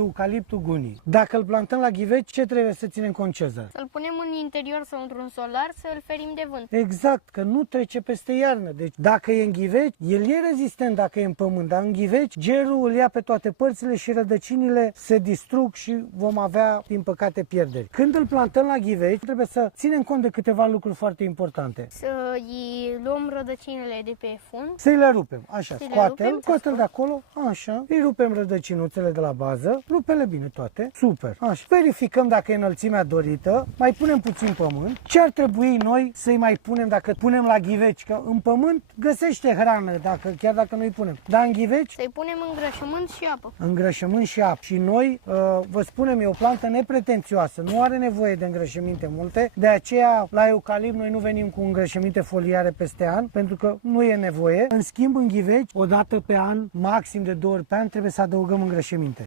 eucaliptul gunii. Dacă îl plantăm la ghiveci, ce trebuie să ținem cont, Cezar? Să-l punem în interior sau într-un solar, să-l ferim de vânt. Exact, că nu trece peste iarnă. Deci dacă e în ghiveci, el e rezistent dacă e în pământ, dar în ghiveci gerul îl ia pe toate părțile și rădăcinile se distrug și vom avea, din păcate, pierderi. Când îl plantăm la ghiveci, trebuie să ținem cont de câteva lucruri foarte importante. Să-i luăm rădăcinile de pe fund. Să-i le rupem, așa, scoate-l de acolo, așa, îi rupem rădăcinuțele de la bază, rupele bine toate, super, așa. Verificăm dacă e înălțimea dorită, mai punem puțin pământ. Ce ar trebui noi să-i mai punem dacă punem la ghiveci? Că în pământ găsește hrană, chiar dacă nu-i punem. Dar în ghiveci? Să-i punem îngrășământ și apă. Îngrășământ și apă. Și noi, vă spunem, e o plantă nepretențioasă, nu are nevoie de îngrășăminte multe, de aceea la eucalipt noi nu venim cu îngrășăminte foliare peste an, pentru că nu e nevoie. În schimb, în ghiveci, o dată pe an, maxim de 2 ori pe an, trebuie să adăugăm îngrășăminte.